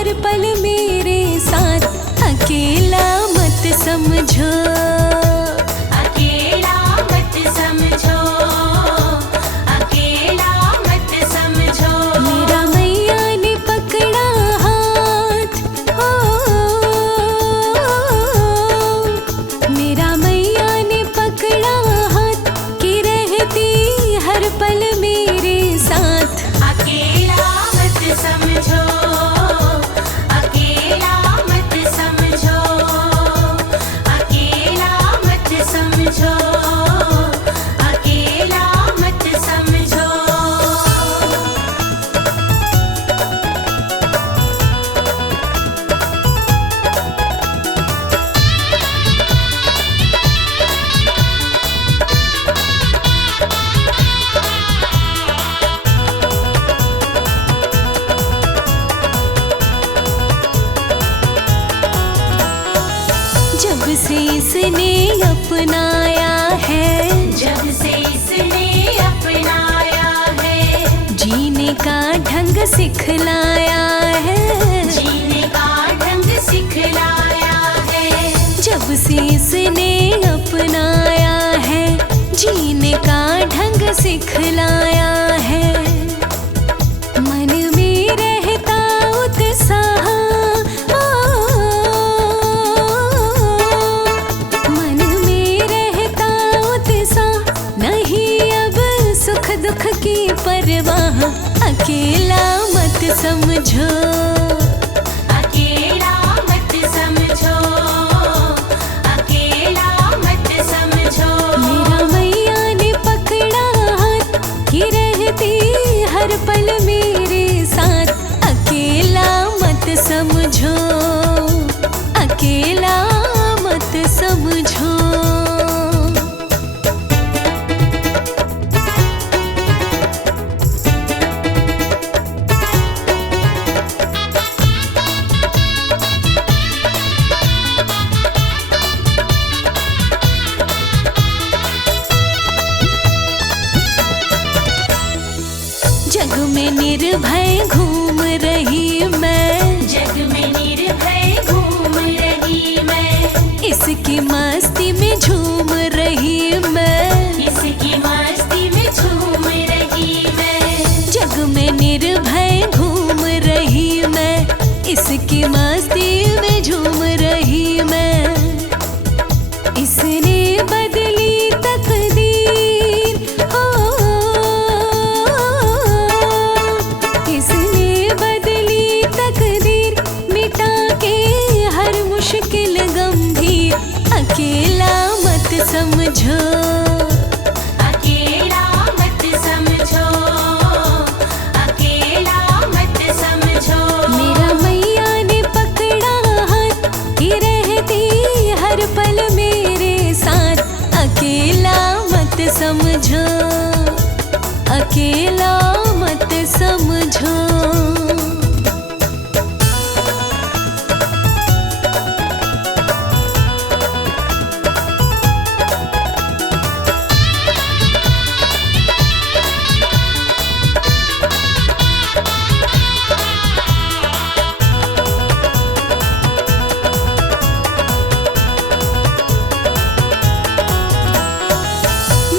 हर पल मेरे साथ, अकेला मत समझो, अकेला मत समझो, अकेला मत समझो। मेरा मैया ने पकड़ा हाथ, हो मेरा मैया ने पकड़ा हाथ कि रहती हर पल मेरे साथ। अकेला मत समझो, अकेला मत समझो, अकेला मत समझो, अकेला मत समझो। जब से इसने अपनाया है, जब से इसने अपनाया है, जीने का ढंग सिखलाया है, जीने का ढंग सिखलाया है। जब से इसने अपनाया है, जीने का ढंग सिखलाया है। मन में रहता उत्साह, मन में रहता उत्साह, नहीं अब सुख दुख की परवाह। अकेला मत समझो, अकेला मत समझो, अकेला मत समझो। मेरा मैया ने पकड़ा हाथ कि रहती हर पल मेरे साथ। अकेला मत समझो, अकेला मत समझो। जग में निर्भय घूम रही मैं, जग में निर्भय घूम रही मैं, इसकी मस्ती में झूम रही मैं, इसकी मस्ती में झूम रही मैं। जग में निर्भय घूम रही मैं, इसकी मस्ती में झूम रही मैं। इसने बदली तकदीर, हो इसने बदली तकदीर, मिटा के हर मुश्किल गंभीर। अकेला मत समझो, अकेला मत समझो, अकेला मत समझो। मेरा मैया ने पकड़ा हाथ कि रहती हर पल मेरे साथ। अकेला मत समझो, अकेला मत समझो।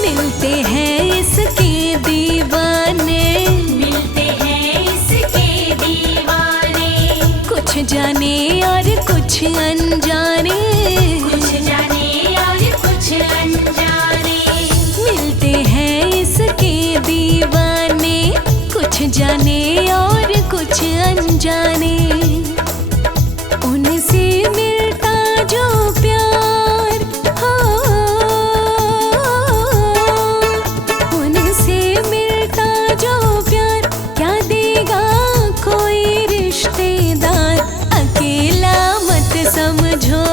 मिलते हैं इसके दीवाने, मिलते हैं इसके दीवाने, कुछ जाने और कुछ अनजाने, कुछ जाने और कुछ अनजाने। मिलते हैं इसके दीवाने, कुछ जाने और कुछ अनजाने। उनसे मिलता जो प्यार, हो उनसे मिलता जो प्यार, क्या देगा कोई रिश्तेदार। अकेला मत समझो,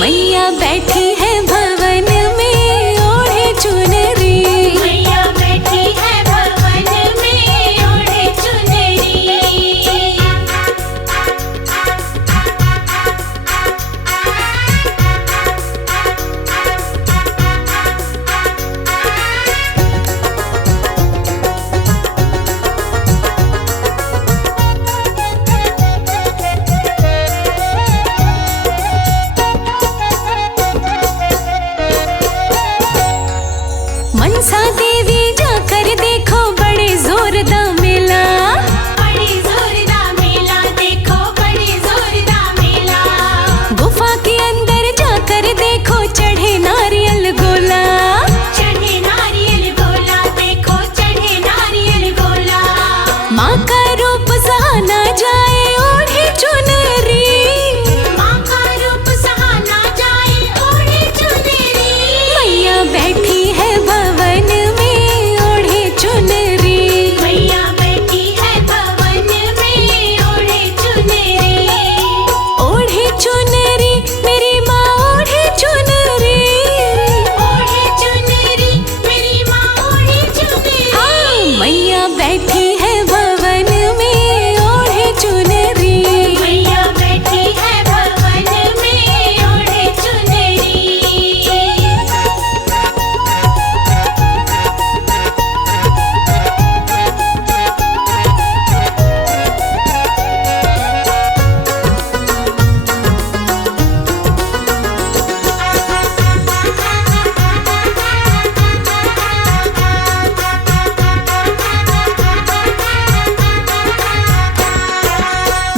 मैया बैठी है भवन में ओढ़े चुनरी। मैया बैठी है भवन में ओढ़े चुनरी। मनसा देवी जाकर देखो बड़े जोरदार मेला। बड़े जोरदार मेला देखो, बड़े जोरदार मेला। गुफा के अंदर जाकर देखो चढ़े नारियल गोला। चढ़े नारियल गोला देखो, चढ़े नारियल गोला। माँ का रूप सहाना जाए ओढ़े चुनरी। माँ का रूप सहाना जाए ओढ़े चुनरी। मैया बैठी है भवन में ओढ़े चुनरी। मैया बैठी है भवन में ओढ़े चुनरी। ओढ़े चुनरी मेरी माँ ओढ़े चुनरी। ओढ़े चुनरी मेरी माँ ओढ़े चुनरी। हाँ, मैया बैठी है भवन में ओढ़े चुनरी। मैया बैठी है भवन में ओढ़े चुनरी।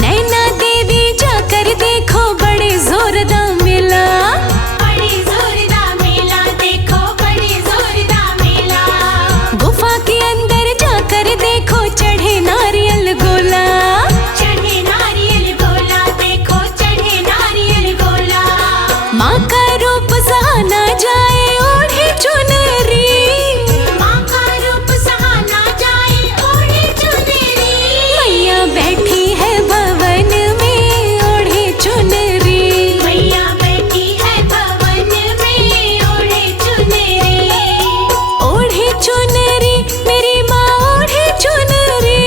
नैना देवी जाकर देखो बड़े जोरदार मेला। बड़े जोरदार मेला देखो, बड़े जोरदार मेला। गुफा के अंदर जाकर देखो चढ़े नारियल गोला। चढ़े नारियल गोला देखो, चढ़े नारियल गोला। माँ का रूप सहाना जाए ओढ़े चुनरी। माँ का रूप सहाना जाए ओढ़े चुनरी। मैया बैठी है भवन में ओढ़े चुनरी। मैया बैठी है भवन में ओढ़े चुनरी। ओढ़े चुनरी मेरी माँ ओढ़े चुनरी।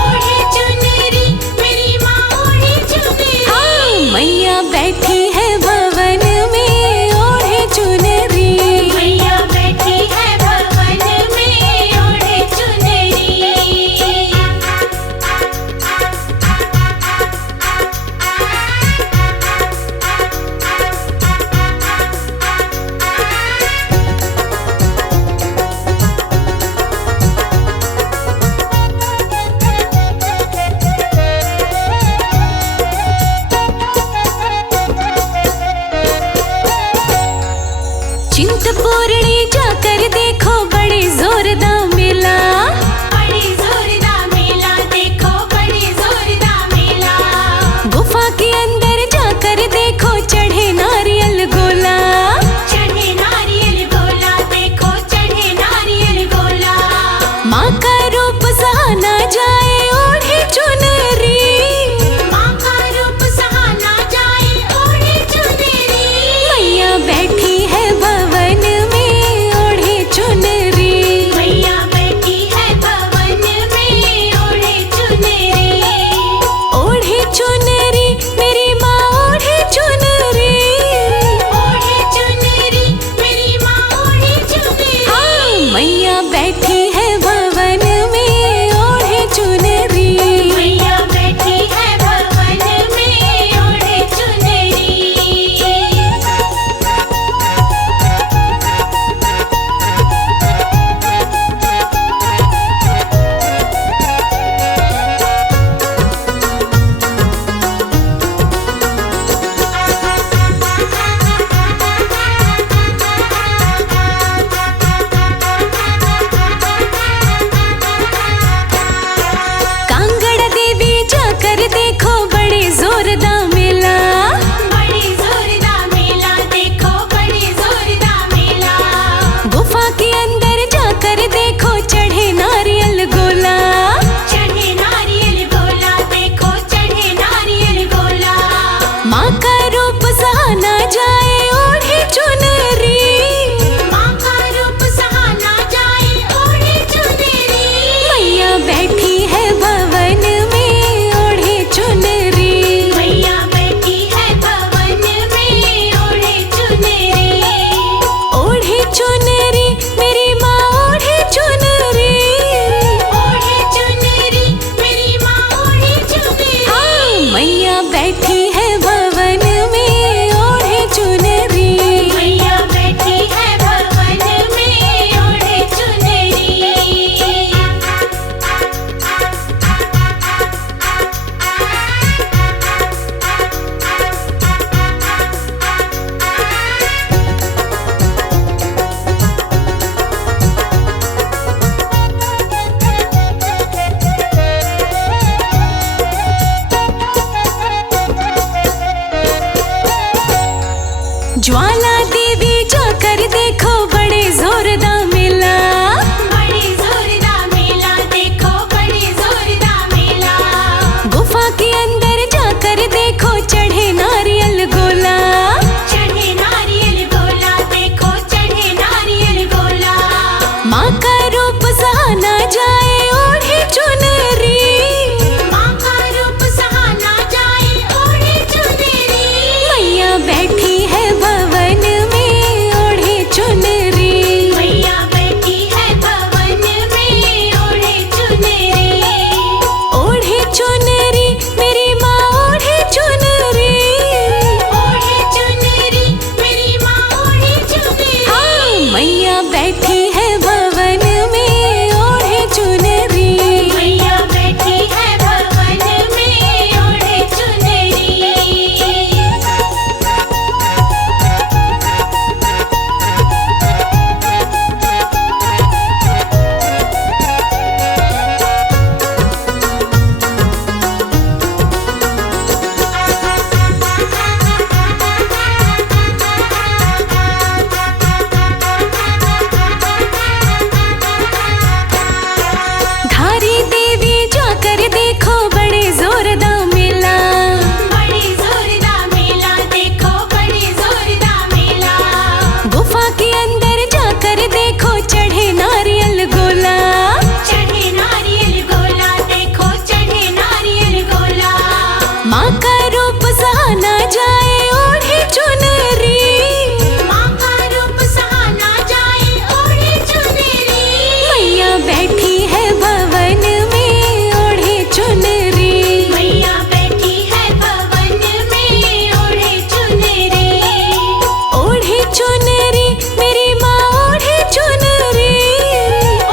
ओढ़े चुनरी मेरी माँ ओढ़े चुनरी। हाँ, मैया बैठी है भवन में ओढ़े चुनरी। मैया बैठी है भवन में ओढ़े चुनरी। चिंतपूर्णी जाकर देखो बड़े जोरदार मेला। बड़े जोरदार मेला देखो, बड़े जोरदार मेला। गुफा के अंदर जाकर देखो चढ़े नारियल गोला। चढ़े नारियल गोला देखो, चढ़े नारियल गोला। माँ का रूप सहाना जाए ओढ़े चुनरी। माँ का रूप सहाना जाए ओढ़े चुनरी। मैया बैठी है भवन में ओढ़े चुनरी। ज्वाला देवी जाकर देखो बड़े जोरदार मेला। बड़े जोरदार मेला, देखो बड़े जोरदार मेला। गुफा के अंदर जाकर देखो चढ़े नारियल गोला। चढ़े नारियल गोला, देखो चढ़े नारियल गोला। माँ का रूप सहाना जाए ओढ़े चुनरी। माँ का रूप सहाना जाए ओढ़े चुनरी। मैया बैठी है भवन में ओढ़े चुनरी। मैया बैठी है भवन में ओढ़े चुनरी। ओढ़े चुनरी मेरी माँ ओढ़े चुनरी। ओढ़े चुनरी, मेरी माँ ओढ़े चुनरी। हाँ, मैया बैठी है भवन में ओढ़े चुनरी। मैया बैठी है भवन में ओढ़े चुनरी। धारी देवी जाकर देखो बड़े जोरदार मेला। बड़े जोरदार मेला, देखो बड़े जोरदार मेला। गुफा के अंदर जाकर देखो चढ़े नारियल गोला। चढ़े नारियल गोला, देखो चढ़े नारियल गोला। माँ का रूप सहाना जाए ओढ़े चुनरी। माँ का रूप सहाना जाए ओढ़े चुनरी। मैया बैठी है भवन में ओढ़े चुनरी। मैया बैठी है भवन में ओढ़े चुनरी। ओढ़े चुनरी मेरी माँ ओढ़े चुनरी।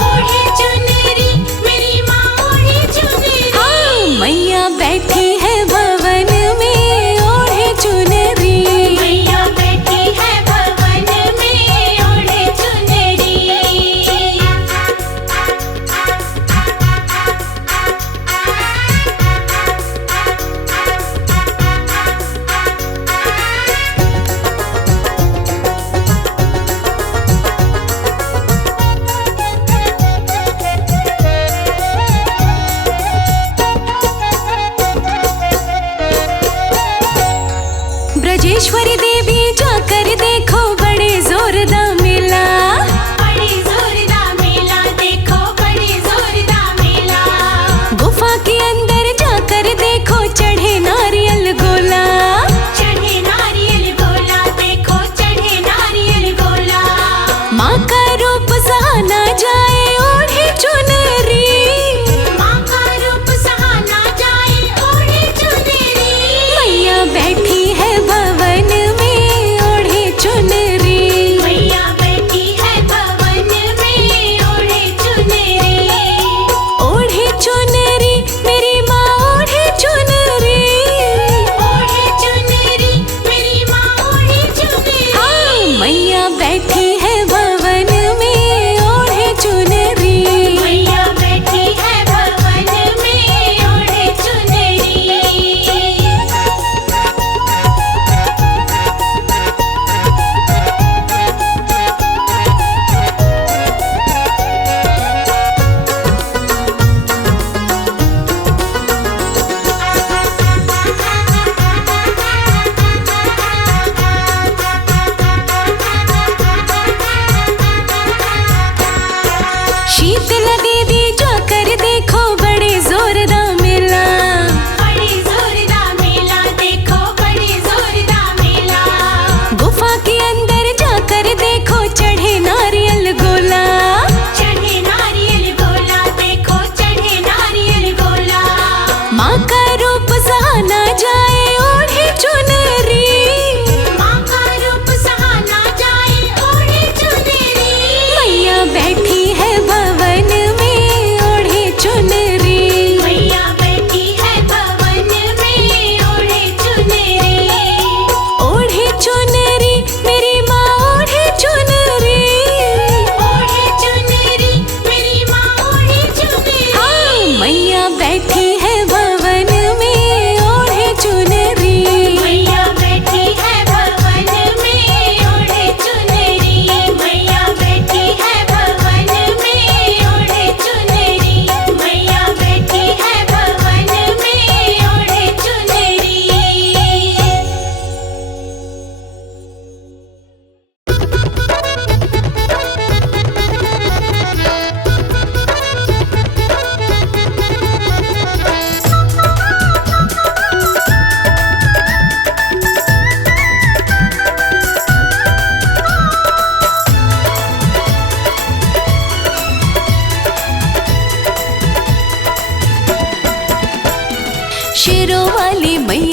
ओढ़े चुनरी, मेरी माँ ओढ़े चुनरी। हाँ, मैया बैठी है भवन में ओढ़े चुनरी। मैया बैठी है भवन में ओढ़े चुनरी। ब्रजेश्वरी देवी जाकर देखो बड़े जोरदार मेला। बड़े जोरदार मेला, देखो बड़े जोरदार मेला। गुफा के अंदर जाकर देखो चढ़े नारियल गोला। चढ़े नारियल गोला, देखो चढ़े नारियल गोला। माँ का रूप सहाना जाए ओढ़े चुनरी। माँ का रूप सहाना जाए ओढ़े चुनरी। मैया बैठी है भवन में ओढ़े चुनरी। मैया बैठी है भवन में ओढ़े चुनरी। ओढ़े चुनरी मेरी माँ ओढ़े चुनरी। ओढ़े चुनरी, मेरी माँ ओढ़े चुनरी। हाँ, मैया बैठी है भवन में ओढ़े चुनरी। मैया बैठी है भवन में ओढ़े चुनरी।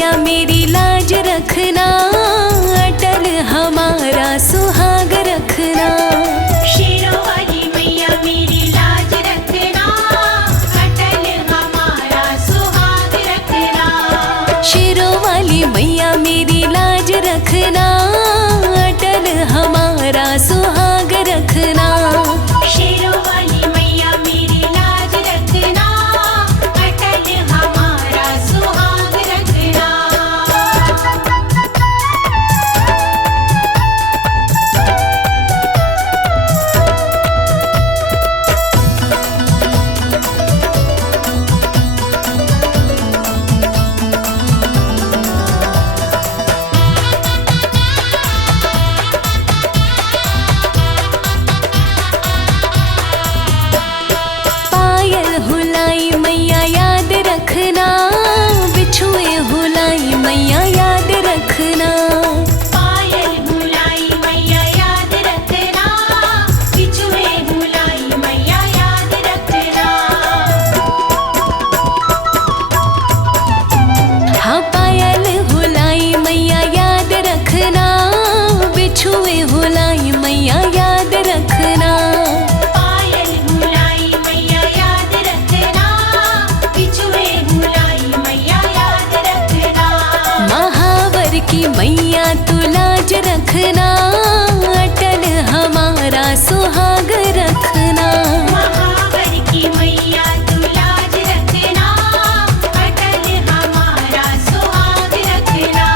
मैया मेरी लाज रखना, अटल हमारा सुहाग रखना। शेरों वाली मैया मेरी लाज रखना, अटल हमारा सुहाग रखना। शेरों वाली मैया मेरी लाज रखना, अटल हमारा सुहाग रखना। शेरों वाली मैया मेरी लाज रखना, अटल हमारा सुहाग रखना। पायल हुलाई मैया याद रखना, बिछुए हुलाई मैया याद रखना। पायल हुलाई मैया याद रखना, बिछुए हुलाई मैया याद रखना। हाँ पायल हुलाई मैया याद रखना, बिछुए हुलाई मैया याद रखना। पायल हुलाई मैया याद रखना, बिछुए हुलाई मैया याद रखना। महावर की मैया तू लाज रखना, अटल हमारा सुहाग रखना। महावर की मैया तू लाज रखना, अटल हमारा सुहाग रखना।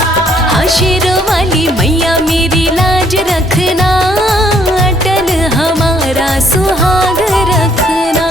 हाँ शेरों वाली मैया मेरी लाज रखना, अटल हमारा सुहाग रखना।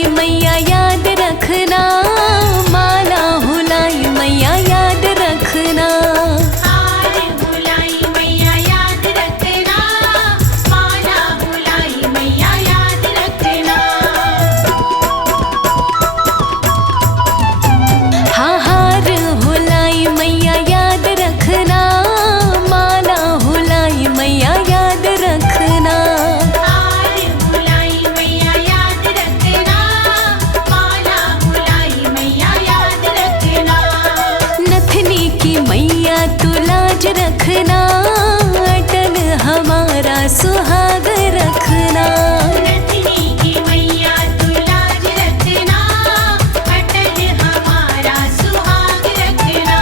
हुलाई मैया याद रखना, माला हुलाई मैया याद रखना। हार हुलाई मैया याद रखना, माला हुलाई मैया याद रखना। हाँ हार हुलाई मैया याद रखना, माला हुलाई मैया याद रखना। हार हुलाई मैया याद रखना, माला हुलाई मैया याद रखना। नथनी की मैया तू लाज रखना, अटल हमारा सुहाग रखना। नथनी की मैया तू लाज रखना, अटल हमारा सुहाग रखना।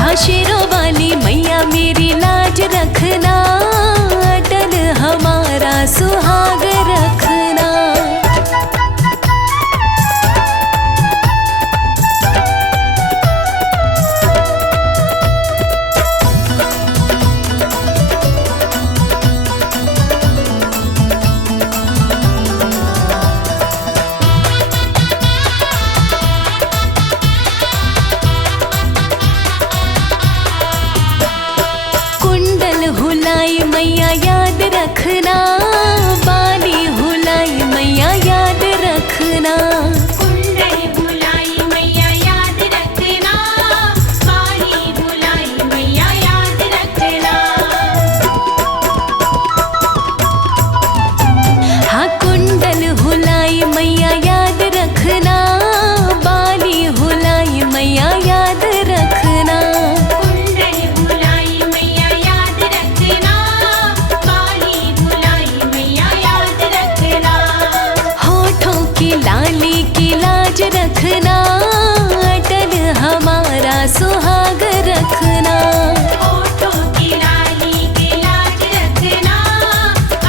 हाँ शेरों वाली मैया मेरी लाज रखना, अटल हमारा सुहाग रखना। कुंडल हुलाई मैया याद रखना, बाली हुलाई मैया याद रखना। कुंडल हुलाई मैया याद रखना, बाली हुलाई मैया याद रखना। हाँ कुंडल हुलाई मैया याद रखना, बाली हुलाई मैया याद रखना। कुंडल हुलाई मैया याद रखना, बाली हुलाई मैया याद रखना। होठों की लाली की लाज रखना, अटल हमारा सुहाग रखना। होठों की लाली की लाज रखना,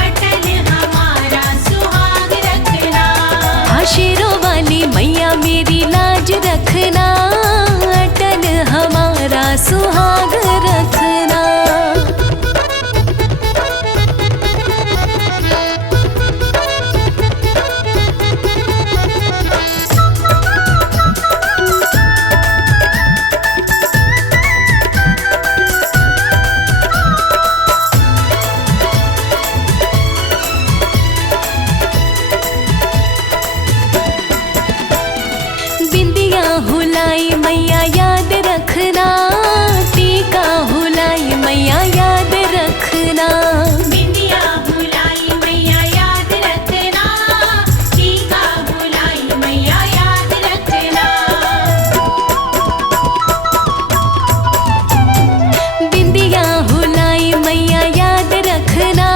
अटल हमारा सुहाग रखना। हाँ शेरों वाली मैया मेरी लाज रखना, अटल हमारा सुहाग रखना। बिंदिया हुलाई मैया याद रखना, टीका हुलाई मैया याद रखना। बिंदिया हुलाई मैया याद रखना, टीका हुलाई मैया याद रखना। बिंदिया हुलाई मैया याद रखना,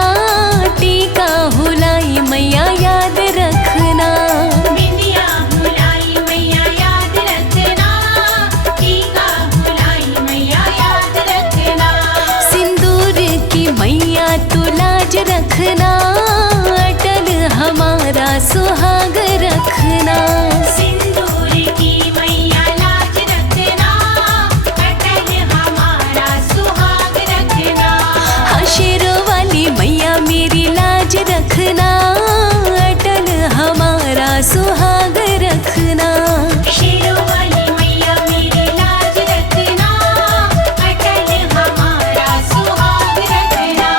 टीका हुलाई मैया याद रखना। बिंदिया हुलाई मैया याद रखना, टीका हुलाई मैया याद रखना। सिंदूर की मैया तू लाज रखना, अटल हमारा सुहाग रखना। सिंदूर की मैया लाज रखना, अटल हमारा सुहाग रखना। हाँ शेरों वाली मैया मेरी लाज रखना, अटल हमारा सुहाग रखना। शेरों वाली मैया मेरी लाज रखना, अटल हमारा सुहाग रखना।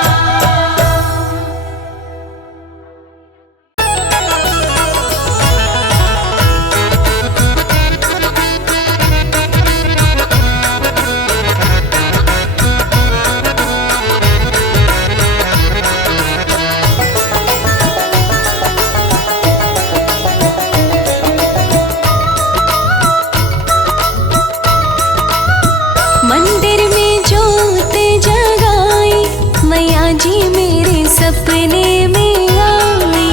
मंदिर में जोत जगाई मैया जी मेरे सपने में आई।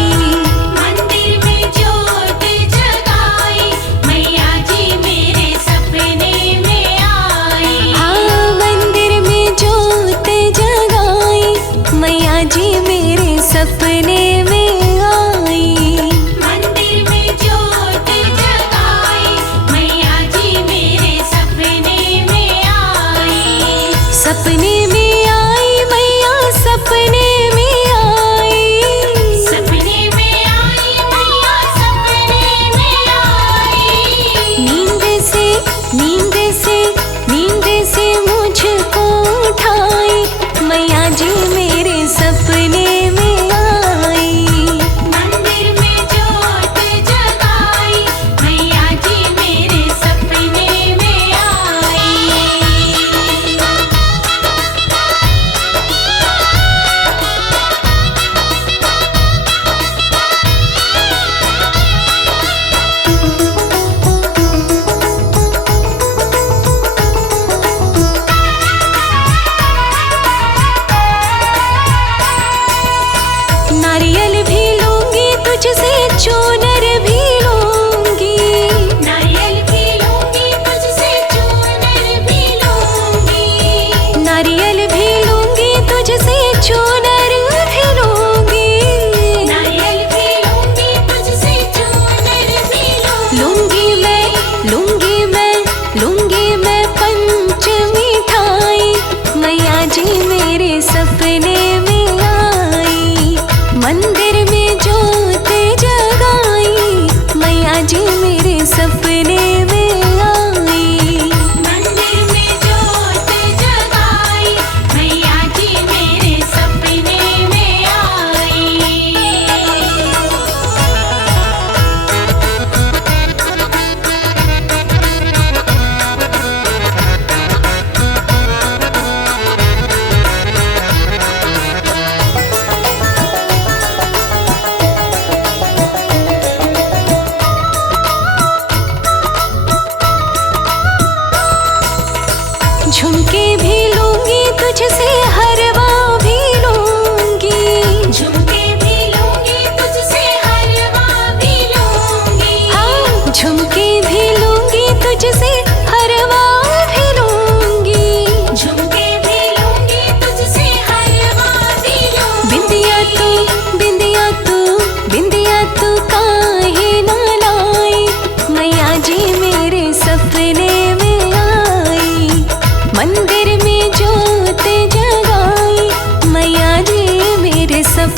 मंदिर में जोत जगाई, मैया जी मेरे सपने में आई। हाँ मंदिर में जोत जगाई मैया जी मेरे सपने में आई। मंदिर में जोत जगाई, मैया जी मेरे सपने में आई। सपने में आई मैया सपने में आई। सपने में आई मैया सपने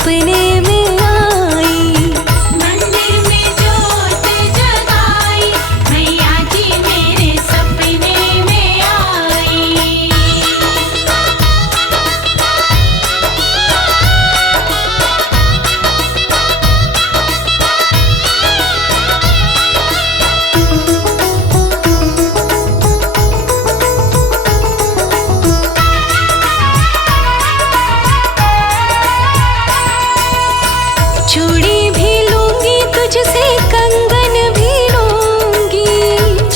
सपने में आई। मंदिर में जोत जगाई, मैया जी मेरे सपने में आई। चूड़ी भी लूंगी तुझसे, कंगन भी लूंगी।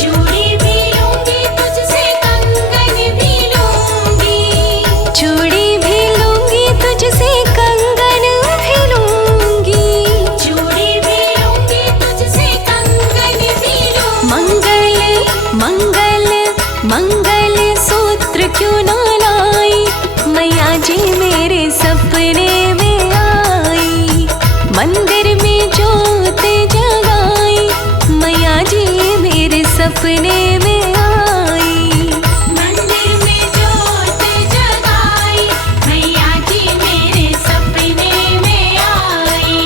चूड़ी भी लूंगी तुझसे, कंगन भी लूंगी। चूड़ी भी लूंगी तुझसे, कंगन भी लूंगी। चूड़ी भी लूंगी तुझसे, कंगन भी लूंगी। मंगल मंगल मंगल सूत्र क्यों ना लाई, मैया जी मेरे सपने में आई। मंदिर में जोत जगाई, मैया जी मेरे सपने में आई। मंदिर में जोत जगाई, मैया जी मेरे सपने में आई।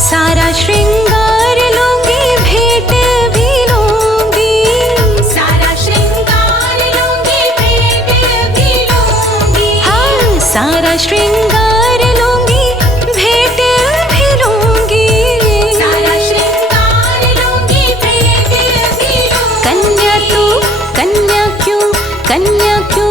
सारा श्रृंगार लूंगी, भेंट भी लूंगी। सारा श्रृंगार लूंगी, भेंट भी लूंगी। हाँ, सारा श्रृंगार लूंगी, भेंट भी लूंगी। सारा श्रृंगार लूंगी, भेंट भी लूंगी। कन्या क्यों